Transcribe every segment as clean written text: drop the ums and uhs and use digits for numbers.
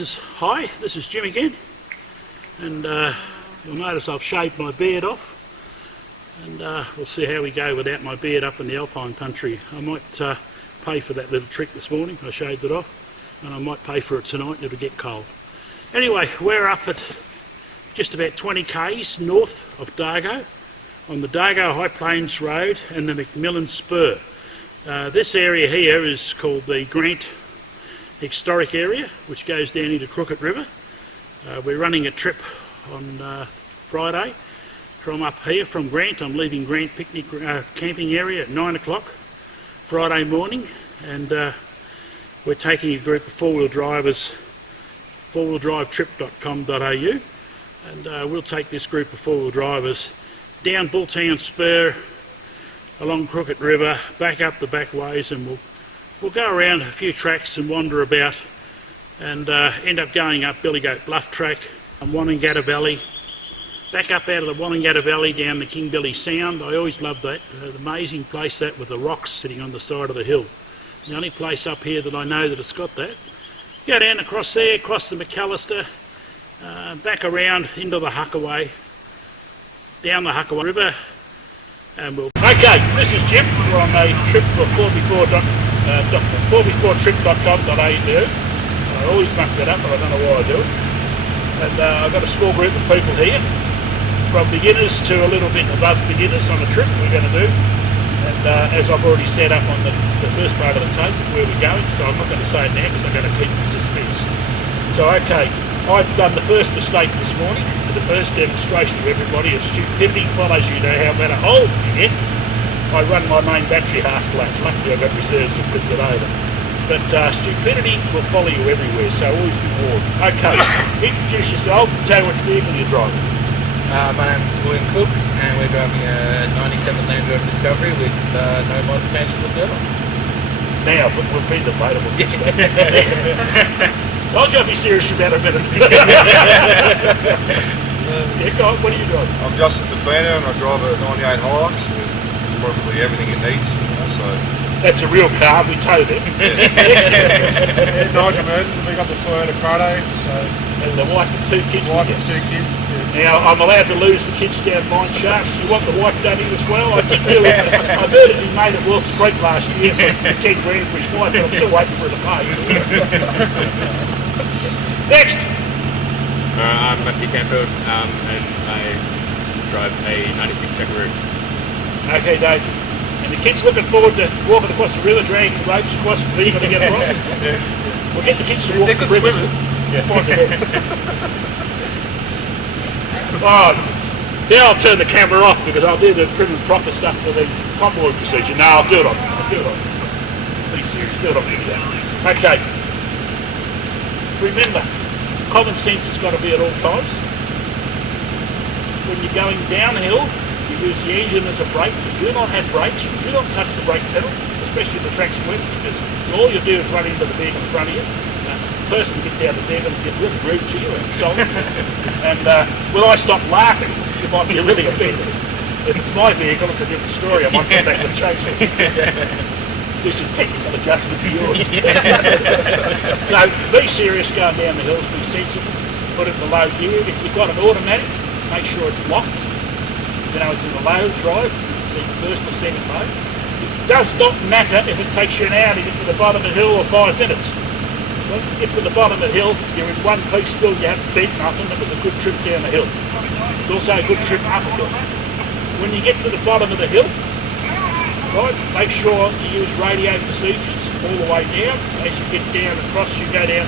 Hi, this is Jim again, and you'll notice I've shaved my beard off, and we'll see how we go without my beard up in the alpine country. I might pay for that little trick this morning. I shaved it off, and I might pay for it tonight and it'll get cold. Anyway, we're up at just about 20 k's north of Dargo, on the Dargo High Plains Road and the McMillan Spur. This area here is called the Grant Historic Area, which goes down into Crooked River. We're running a trip on Friday from up here from Grant. I'm leaving Grant Picnic Camping Area at 9 o'clock Friday morning, and we're taking a group of four-wheel drivers, fourwheeldrivetrip.com.au, and we'll take this group of four-wheel drivers down Bulltown Spur, along Crooked River, back up the back ways, and we'll go around a few tracks and wander about, and end up going up Billy Goat Bluff Track and Wonnangatta Valley, back up out of the Wonnangatta Valley down the King Billy Sound. I always loved that, an amazing place that, with the rocks sitting on the side of the hill. The only place up here that I know that it's got that. Go down across there, across the McAllister, back around into the Huckaway, down the Huckaway River, and we'll... Okay, this is Jim. We're on a trip for 4before.trip.com.au. I always muck that up, but I don't know why I do it. And I've got a small group of people here, from beginners to a little bit above beginners on the trip we're going to do. And as I've already set up on the first part of the tape, where we're going, so I'm not going to say it now because I'm going to keep it suspense. So okay, I've done the first mistake this morning, the first demonstration to everybody of stupidity follows you no matter how old you get. I run my main battery half flat. Luckily I've got reserves to flip it over. But stupidity will follow you everywhere, so always be warned. Okay, introduce yourselves and tell which vehicle you're driving. My name is William Cook, and we're driving a 97 Land Rover Discovery with no modifications whatsoever. Now, but we've been debatable. Told you I'd be serious about a minute. Yeah, go on, what are you doing? I'm Justin Defender, and I drive a 98 Hilux with probably everything it needs. So that's a real car, we tow them. Yeah, Nigel Merton, we got the Toyota Prado. And the wife and two kids. Wife and two kids. Yes. Now, I'm allowed to lose the kids down mine shafts. You want the wife done in as well? I think I heard he made it World Street last year for 10 grand for his wife, but I'm still waiting for her to pay. Next! I'm Matthew Canfield, and I drive a 96 Checkaroo. Okay, Dave. And the kids looking forward to walking across the river, dragging the ropes across the river to get across. We'll get the kids to walk the rivers. Yeah. Oh, now I'll turn the camera off because I'll do the prim and proper stuff for the convoy procedure. No, I'll do it on. Be serious, do it on video. Okay. Remember, common sense has got to be at all times. When you're going downhill, you use the engine as a brake. You do not have brakes. You do not touch the brake pedal, especially if the track's wet, because all you do is run into the vehicle in front of you. The person gets out of the vehicle and gets really rude to you and insulting you. And when I stop laughing, you might be really offended. If it's my vehicle, it's a different story. I might come back with a chainsaw. Do some technical adjustment to yours. So be serious going down the hills, be sensible, put it in the low gear. If you've got an automatic, make sure it's locked. You know, it's in the low drive, the first or second mode. It does not matter if it takes you an hour to get to the bottom of the hill or 5 minutes. Get to the bottom of the hill, you're in one piece still, you haven't beat nothing. It was a good trip down the hill. It's also a good trip up the hill. When you get to the bottom of the hill, right, make sure you use radio procedures all the way down. As you get down across, you go down,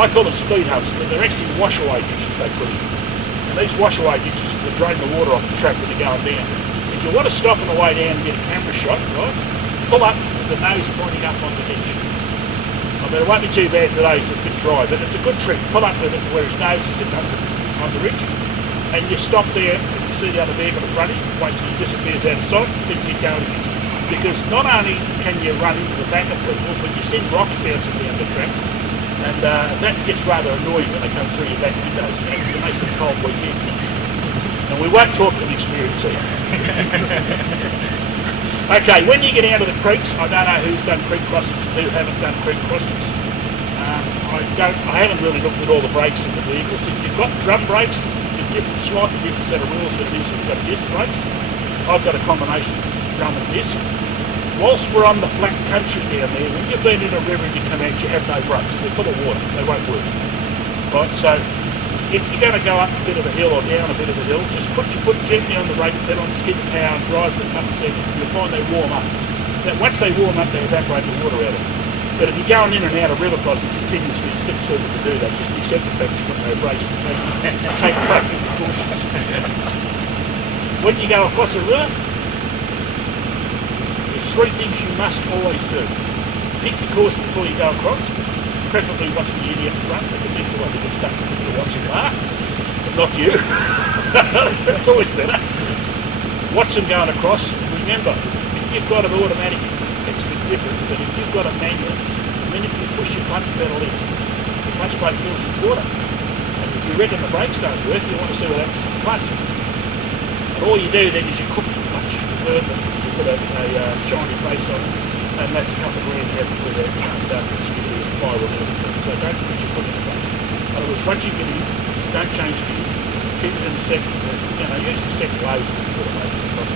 I call them speed hubs, but they're actually washaway ditches they put in. And these washaway ditches will drain the water off the track when you're going down. If you want to stop on the way down and get a camera shot, right, pull up with the nose pointing up on the ditch. I mean, it won't be too bad today, so it's a bit dry, but it's a good trick. Pull up with it where his nose is sitting on the ridge, and you stop there. If you see the other vehicle in front of you, wait till he disappears out of sight, then keep going again. Because not only can you run into the back of people, but you send rocks bouncing down the track, and that gets rather annoying when they come through your back windows. It makes it a cold weekend. And we won't talk from experience here. Okay, when you get out of the creeks, I don't know who's done creek crossings, who haven't done creek crossings. I haven't really looked at all the brakes in the vehicles. If you've got drum brakes, it's a slightly different set of rules than it is if you've got disc brakes. I've got a combination of drum and disc. Whilst we're on the flat country down there, when you've been in a river and you come out, you have no brakes. They're full of water. They won't work. Right, so if you're going to go up a bit of a hill or down a bit of a hill, just put your foot gently on the brake pedal and just get the power and drive for a couple of seconds. You'll find they warm up. Now, once they warm up, they evaporate the water out of it. But if you're going in and out of river crossing continuously, it's a bit stupid to do that. Just accept the fact you've got no brakes and take braking precautions. When you go across a river, there's three things you must always do. Pick your course before you go across. Preferably watch the idiot in front, because he's the one that gets stuck to watch your car, but not you. That's always better. Watch them going across. Remember, if you've got an automatic, it's a bit different, but if you've got a manual, the minute you push your clutch pedal in, the clutch plate fills with water. And if you reckon the brakes don't work, you want to see what happens to the clutch. And all you do then is you cook the clutch, you burn them, you put a shiny face on it, and that's a couple of grand out with a chance out which gives you a spiral and everything. So don't put your foot in the clutch. In other words, once you get in, don't change gears, keep it in the second, use the second load to put it over the cross.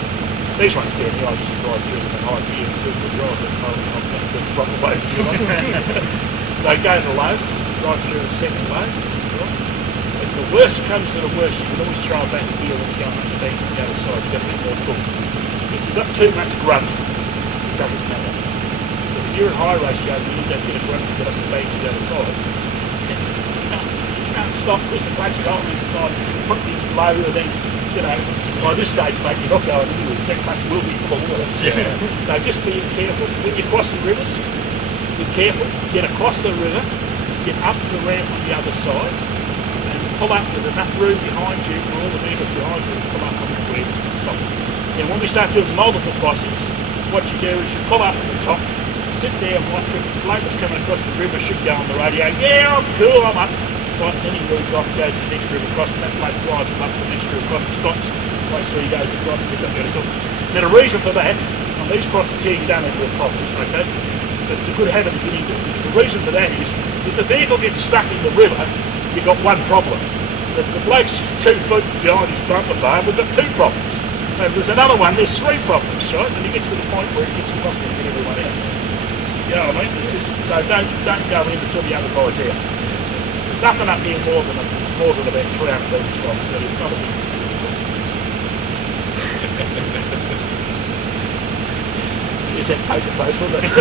These ones down here, I just drive through them in high gear and do the drive and I'm not going to do the proper load. So go to the load, drive through the second load. If the worst comes to the worst, you can always throw it back a gear when you're going up the bank on the other side, get a bit more full. If you've got too much grunt, it doesn't matter. But if you're at high ratio and you end up getting a grunt to get up the bank on the other side, you can't stop, push the clutch going and put it low and then, by this stage, mate, you're not going anywhere, because that clutch will be full of water. Yeah. So just be careful. When you're crossing rivers, be careful. Get across the river, get up the ramp on the other side, and pull up with enough room behind you for all the vehicles behind you to pull up on the ramp. Stop. And when we start doing multiple crossings, what you do is you pull up at the top, sit there and watch it. The bloke that's coming across the river should go on the radio, yeah, I'm cool, I'm up. Right, then he moves off, goes to the next river across, and that bloke drives him up to the next river across and stops. Waits till he goes across and gets up there. Now the reason for that, on these crossings here you don't have to do problems, okay? But it's a good habit to get into. Because the reason for that is, if the vehicle gets stuck in the river, you've got one problem. If the bloke's 2 foot behind his bumper bar, we've got 2 problems. And there's another one, there's 3 problems, right? And he gets to the point where he gets across and get everyone out. You know what I mean? So don't go in until the other guy's out. Nothing up here more than about 300 metres from, so it's not a big Is that poker face, wasn't it?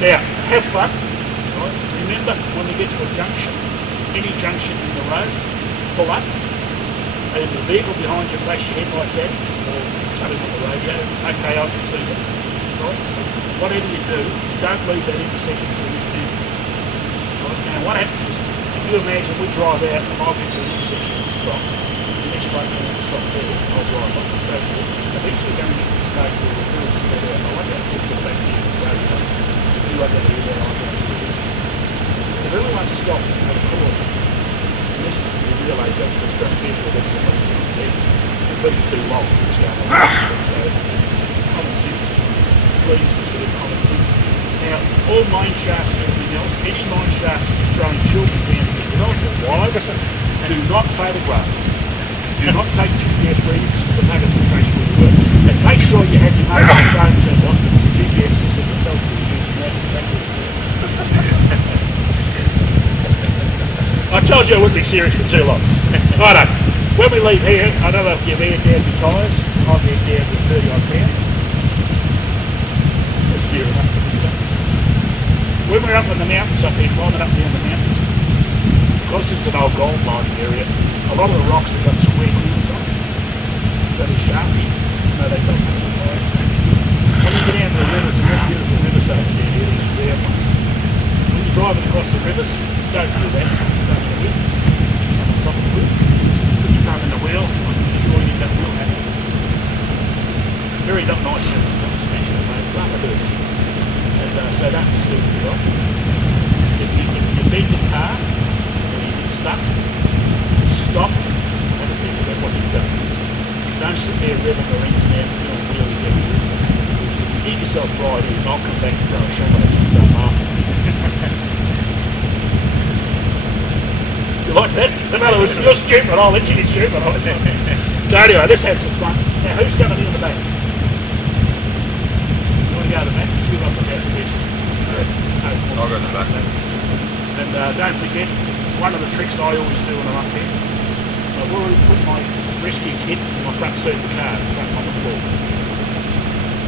Now, have fun. Right? Remember, when we get to a junction, any junction in the road, pull up, and the vehicle behind you flash your headlights at it, or tell him on the radio, okay, I can see it. Right? Whatever you do, don't leave that intersection till you finish. Now what happens is, if you imagine we drive out and I'll get to the intersection and stop, the next bloke will stop there, I'll drive up and so forth. Eventually going to get to the stage where we're doing this better, I won't have to get back here and go, you won't have to do that, I'll go to do this. If everyone stopped at a corner, unless you realise that the front vehicle that's supposed to be there, it's been too long, it's going on. So, common sense, please consider common sense. Now, all mine shafts and everything else, any mine shafts throwing children down because you're not wives, do not photograph. Do not take GPS readings for the nuggets will make sure it works. And make sure you have your mobile phone turned on because the GPS system will tell you you're using that exactly. I told you I wouldn't be serious for too long. Righto, when we leave here, I don't know if you've aired down your tyres. I've aired down with 30 odd pounds. That's dear enough. When we're up in the mountains up here, climbing up down the mountains, because it's an old gold mining area, a lot of the rocks have got square corners on them. That is sharp here. No, they don't have some fire. When you get down to the rivers, and there's beautiful riversides down here, these rare ones. When you're driving across the rivers, don't do that. Don't do it. On top of the wheel. Put your thumb in the wheel, I'm sure you that will happen. Very not nice suspension at the moment, rubber hurts. And so don't be stupid, right? If you bend your car, or you get stuck, stop and have a think about what you've done. Don't sit there revving the engine out and feeling really heavy. If you keep yourself right in, I'll come back and throw a shot at you and start laughing. like that. In other words, you're stupid, I'll let you be stupid. So anyway, let's have some fun. Now, who's going to be in the back? You want to go to the back? You up the back of this. I'll go in the back then. And don't forget, one of the tricks I always do when I'm up here, I've already put my rescue kit in my front seat of the car, front on the floor.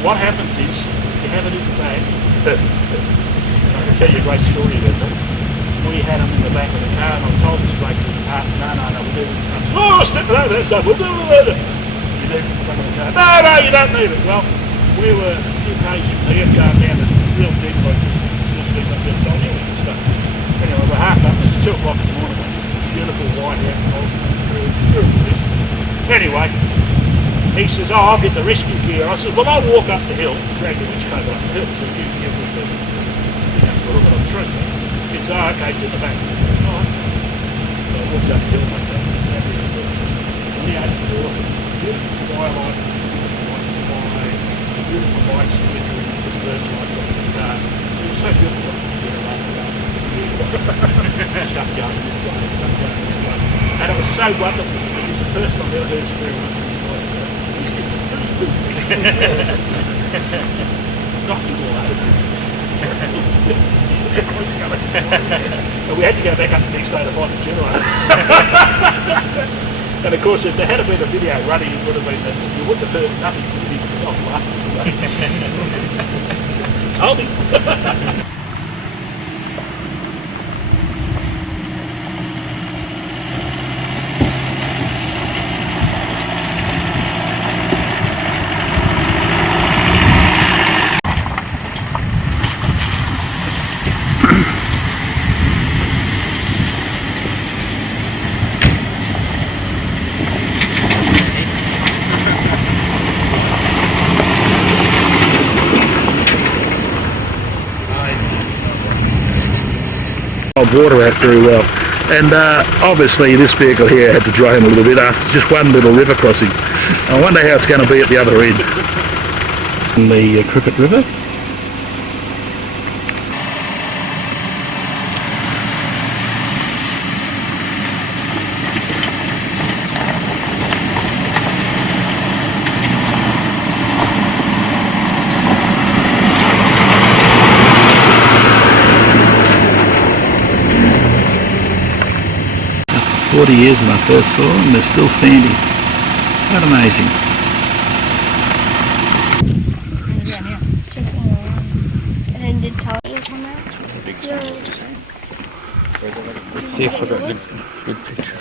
What happens is, if you have it in the bag, I can tell you a great story about that. We had them in the back of the car and I told this bloke in the car, no, we'll do it in front. Oh, step it over that stuff, we'll do it. You do it in front of the car. No, you don't need it. Well, we were a few days from there going down this real deep, like you'll see like this on here and stuff. Anyway, we're half up, it's 2 o'clock in the morning, it's beautiful white out, anyway, he says, oh, I'll get the rescue gear. I said, well, I'll walk up the hill, drag the winch cover up the hill, so you can get with the, look at the tree. He said, oh, okay, it's in the back. All right. So I walked up the hill myself, and we opened the door, beautiful twilight, beautiful lights, with birds lights on the car. It was so beautiful. Stuff going this way, stuff going this way. And it was so wonderful because it's the first time I ever heard swearing. He said, knocked him all over. And we had to go back up the next day to find the generator. And of course, if there had been a video running, it would have been that you wouldn't have heard nothing from him because I was laughing. Told me. Water out very well, and obviously this vehicle here had to drain a little bit after just one little river crossing. I wonder how it's going to be at the other end. In the Cricket River. 40 years when I first saw them, they're still standing. How amazing. Yeah. Chasing around. And then did Talia come out? See if I got good pictures.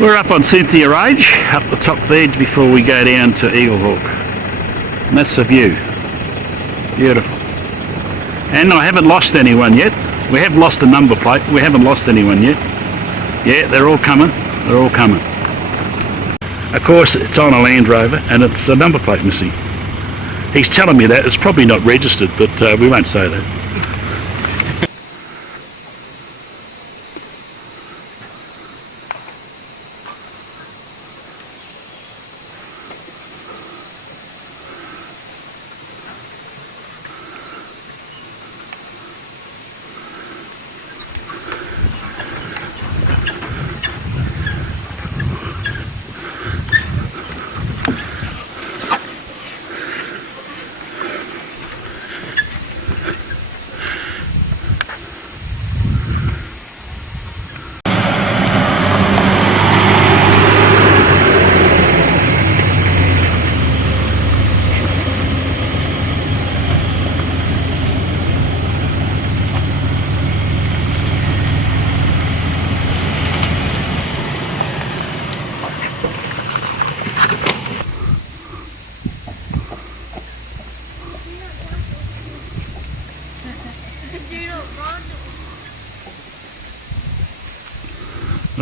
We're up on Cynthia Range, up the top there before we go down to Eaglehawk. And that's the view. Beautiful. And I haven't lost anyone yet. We have lost the number plate. We haven't lost anyone yet. Yeah, they're all coming. They're all coming. Of course, it's on a Land Rover and it's a number plate missing. He's telling me that. It's probably not registered, but we won't say that.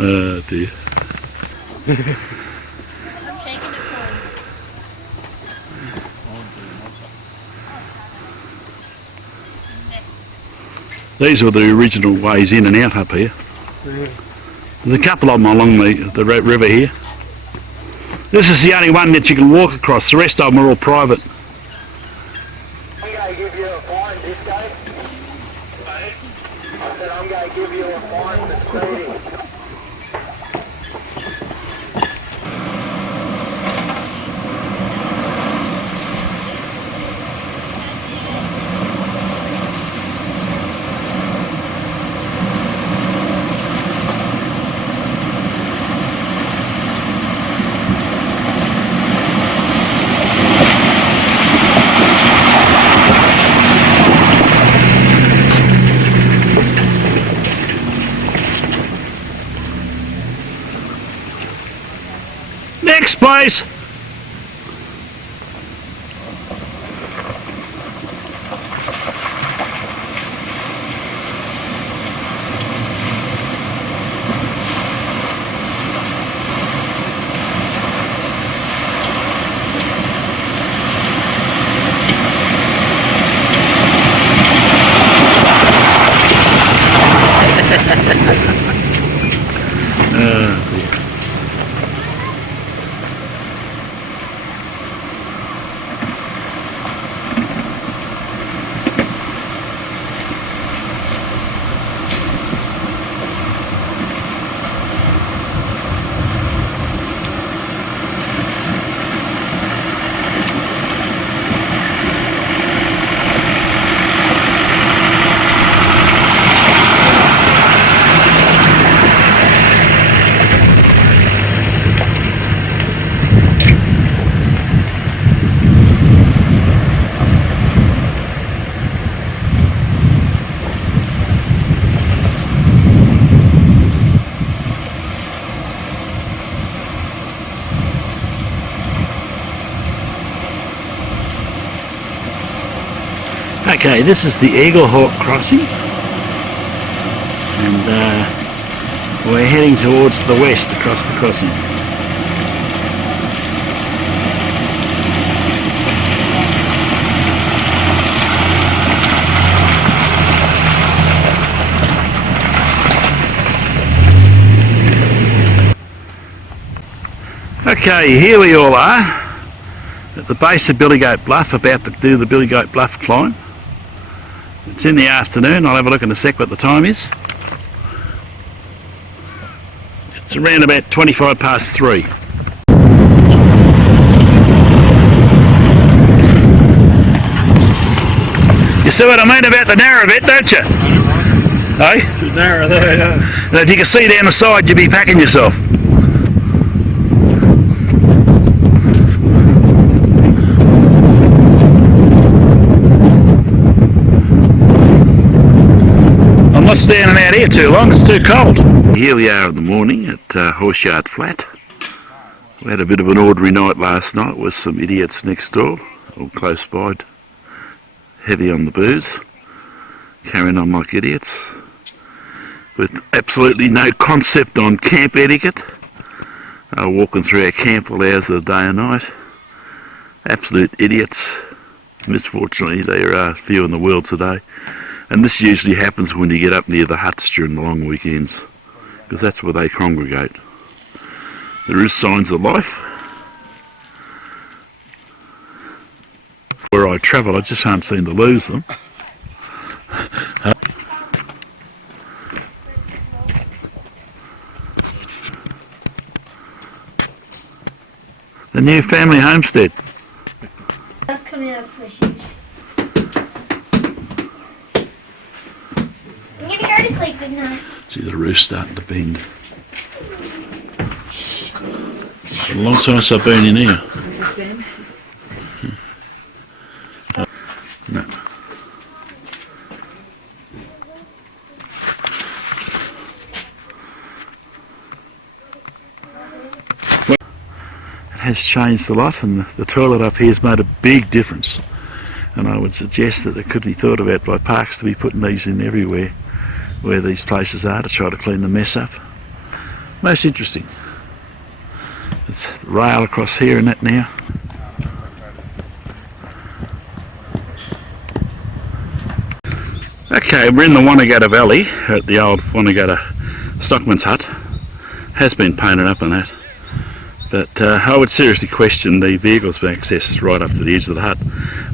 Oh dear. I'm shaking it for him. These were the original ways in and out up here. There's a couple of them along the river here. This is the only one that you can walk across. The rest of them are all private. I'm going to give you a fine this day. I said I'm going to give you a fine for speeding. Next place. Okay, this is the Eaglehawk crossing, and we're heading towards the west across the crossing. Okay, here we all are at the base of Billy Goat Bluff, about to do the Billy Goat Bluff climb. It's in the afternoon. I'll have a look in a sec what the time is. It's around about 25 past 3. You see what I mean about the narrow bit, don't you? Hey? It's narrow there, yeah. And if you can see down the side, you'll be packing yourself. I'm not standing out here too long, it's too cold. Here we are in the morning at Horseyard Flat. We had a bit of an ordinary night last night with some idiots next door, or close by, heavy on the booze, carrying on like idiots, with absolutely no concept on camp etiquette, walking through our camp all hours of the day and night. Absolute idiots. Misfortunately, there are few in the world today. And this usually happens when you get up near the huts during the long weekends, because that's where they congregate. There is signs of life. Where I travel, I just can't seem to lose them. The new family homestead. That's coming out of my shoes. I'm gonna go to sleep, good night. See the roof's starting to bend. A long time since I've been in here. Is this them? No. Well, it has changed a lot, and the toilet up here has made a big difference. And I would suggest that it could be thought about by parks to be putting these in everywhere where these places are, to try to clean the mess up. Most interesting. It's rail across here and that now. Okay, we're in the Wonnangatta Valley at the old Wonnangatta Stockman's Hut. Has been painted up and that. But I would seriously question the vehicles access right up to the edge of the hut.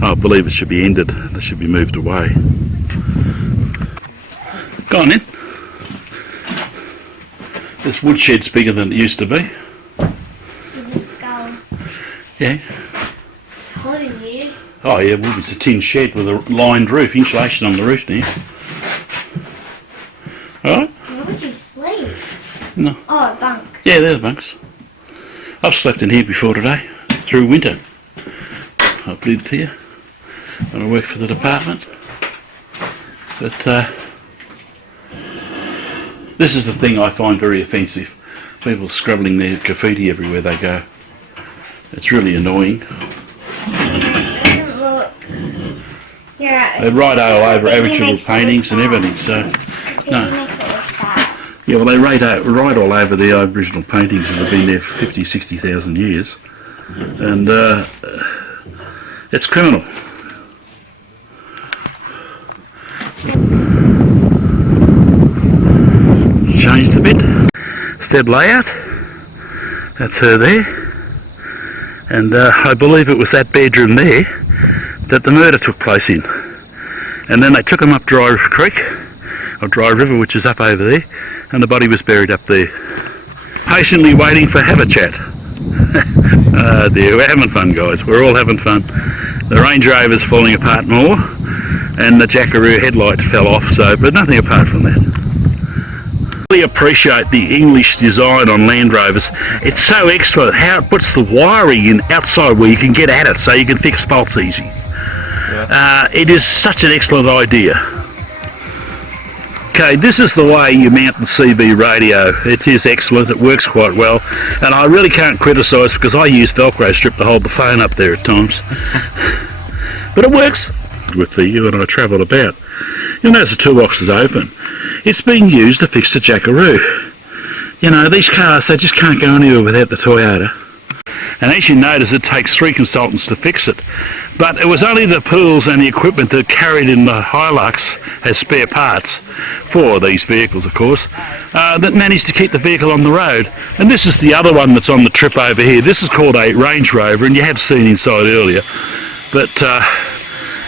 I believe it should be ended. They should be moved away. Go on in. This woodshed's bigger than it used to be. There's a skull. Yeah. It's hot in here. Oh yeah, well, it's a tin shed with a lined roof, insulation on the roof now. Alright? Where would you sleep? No. Oh, a bunk. Yeah, there's bunks. I've slept in here before today, through winter. I've lived here and I work for the department. But this is the thing I find very offensive. People scribbling their graffiti everywhere they go. It's really annoying. Doesn't look. Yeah. They write all over Aboriginal paintings and everything, so no. Makes it look bad. Yeah, well, they write all over the Aboriginal paintings that have been there for 50, 60,000 years. And it's criminal. Changed a bit. Step layout. That's her there. And I believe it was that bedroom there that the murder took place in. And then they took him up Dry Creek, or Dry River, which is up over there, and the body was buried up there. Patiently waiting for have a chat. Oh dear, we're having fun, guys. We're all having fun. The Range Rover's falling apart more, and the Jackaroo headlight fell off, but nothing apart from that. I really appreciate the English design on Land Rovers. It's so excellent how it puts the wiring in outside where you can get at it so you can fix bolts easy. Yeah. It is such an excellent idea. Okay, this is the way you mount the CB radio. It is excellent, it works quite well, and I really can't criticise because I use Velcro strip to hold the phone up there at times. But it works with you and I travel about. You'll notice the toolbox is open. It's being used to fix the Jackaroo. You know, these cars, they just can't go anywhere without the Toyota. And as you notice, it takes 3 consultants to fix it. But it was only the pools and the equipment that carried in the Hilux as spare parts for these vehicles, of course, that managed to keep the vehicle on the road. And this is the other one that's on the trip over here. This is called a Range Rover, and you have seen inside earlier. But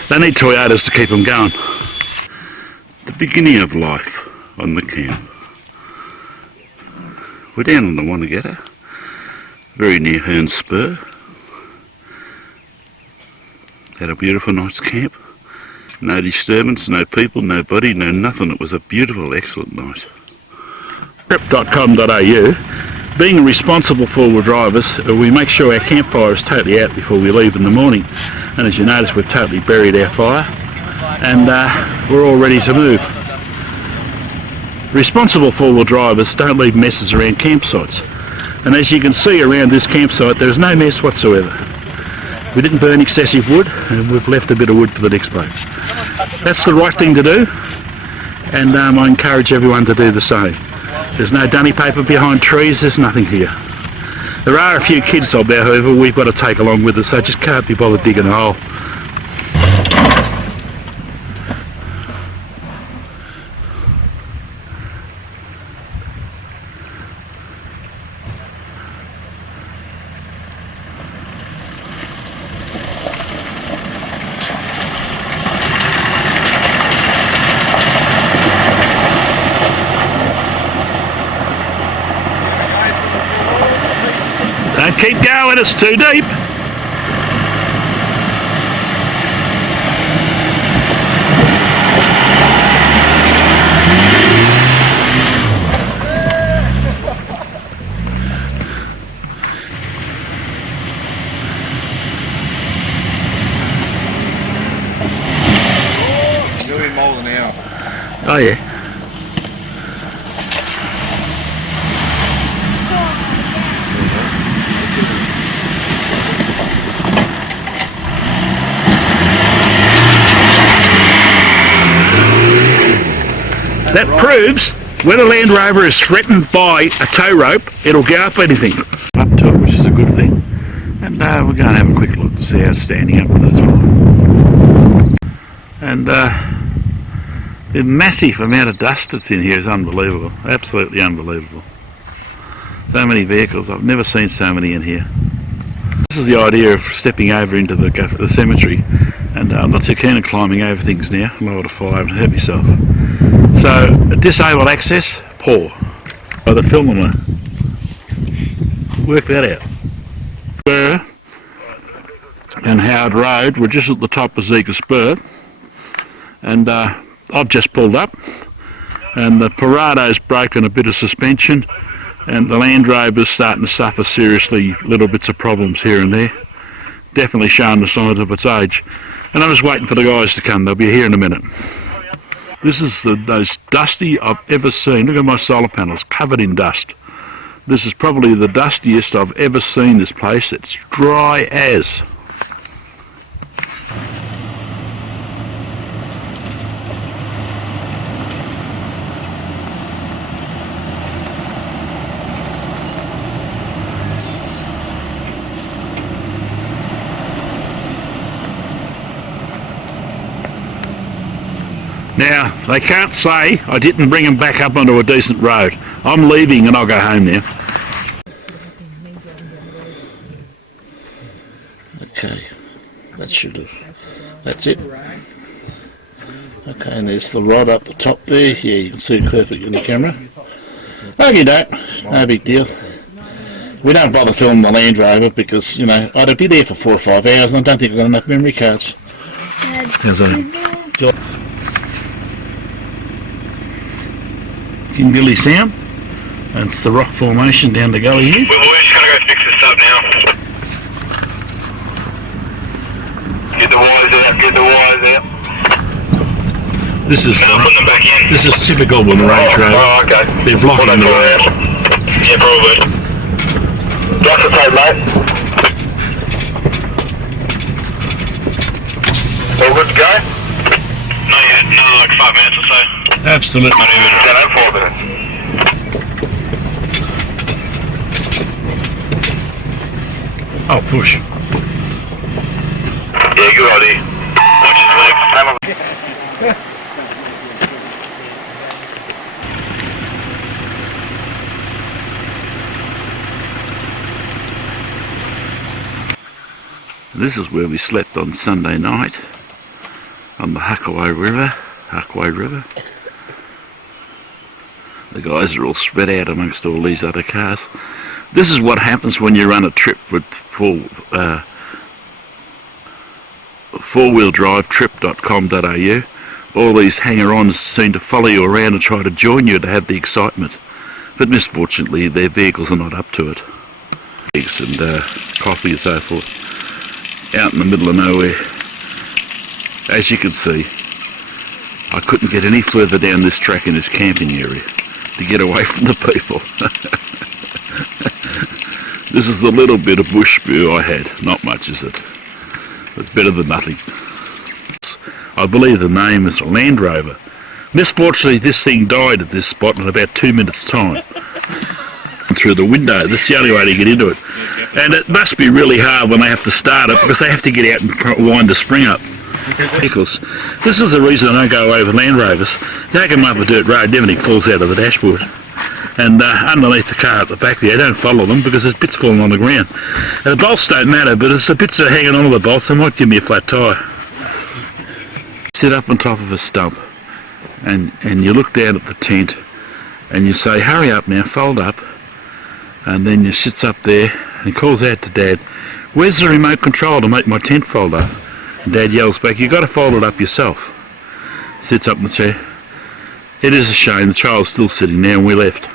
they need Toyotas to keep them going. The beginning of life on the camp. We're down on the Wonnangatta, very near Hearns Spur. Had a beautiful night's camp. No disturbance, no people, nobody, no nothing. It was a beautiful, excellent night. Trip.com.au. Being responsible four-wheel drivers, we make sure our campfire is totally out before we leave in the morning. And as you notice, we've totally buried our fire and we're all ready to move. Responsible four-wheel drivers don't leave messes around campsites. And as you can see around this campsite, there's no mess whatsoever. We didn't burn excessive wood, and we've left a bit of wood for the next boat. That's the right thing to do, and I encourage everyone to do the same. There's no dunny paper behind trees, there's nothing here. There are a few kids up there, however, we've got to take along with us, so just can't be bothered digging a hole. Don't keep going, it's too deep. Doing more now. Oh yeah. That proves When a Land Rover is threatened by a tow rope, it'll go up anything. Up to it, which is a good thing. And we're going to have a quick look to see how it's standing up to the top. And the massive amount of dust that's in here is unbelievable. Absolutely unbelievable. So many vehicles. I've never seen so many in here. This is the idea of stepping over into the cemetery. And I'm not too keen on climbing over things now. I'm liable to fall over and hurt myself. So, disabled access, poor. By the filmer. Work that out. Spur and Howard Road, we're just at the top of Zika Spur. And I've just pulled up. And the Parado's broken a bit of suspension. And the Land Rover's starting to suffer seriously, little bits of problems here and there. Definitely showing the signs of its age. And I'm just waiting for the guys to come. They'll be here in a minute. This is the most dusty I've ever seen. Look at my solar panels, covered in dust. This is probably the dustiest I've ever seen this place. It's dry as. Now, they can't say I didn't bring them back up onto a decent road. I'm leaving and I'll go home now. Okay, that's it. Okay, and there's the rod up the top there. Yeah, you can see it perfectly in the camera. Okay, no big deal. We don't bother filming the Land Rover because, you know, I'd be there for 4 or 5 hours and I don't think I've got enough memory cards. How's that? In Billy Sound, and it's the rock formation down the gully here. We're just going to go fix this up now. Get the wires out. This is put them back in. This is typical with the Range Rover. Oh, okay. They're blocking the road. Yeah, probably. That's the tape, mate. All good to go? Not yet, another like 5 minutes or so. Absolutely. Not even 4 minutes. Oh, push. Yeah, good idea. Watch his legs. This is where we slept on Sunday night on the Huckaway River. The guys are all spread out amongst all these other cars. This is what happens when you run a trip with four-wheel drive trip.com.au. All these hanger-ons seem to follow you around and try to join you to have the excitement. But misfortunately, their vehicles are not up to it. Eggs and coffee and so forth. Out in the middle of nowhere. As you can see, I couldn't get any further down this track in this camping area to get away from the people. This is the little bit of bush spew I had. Not much, is it? It's better than nothing. I believe the name is a Land Rover. Misfortunately, this thing died at this spot in about 2 minutes' time. Through the window. That's the only way to get into it. And it must be really hard when they have to start it because they have to get out and wind the spring up. Vehicles. This is the reason I don't go over Land Rovers. They come up a dirt road and everything falls out of the dashboard. And underneath the car at the back there, don't follow them because there's bits falling on the ground. And the bolts don't matter, but it's the bits that are hanging onto the bolts that might give me a flat tyre. Sit up on top of a stump and you look down at the tent and you say, hurry up now, fold up. And then you sits up there and calls out to Dad, where's the remote control to make my tent fold up? And Dad yells back, you've got to fold it up yourself. Sits up in the chair. It is a shame, the child's still sitting there and we left.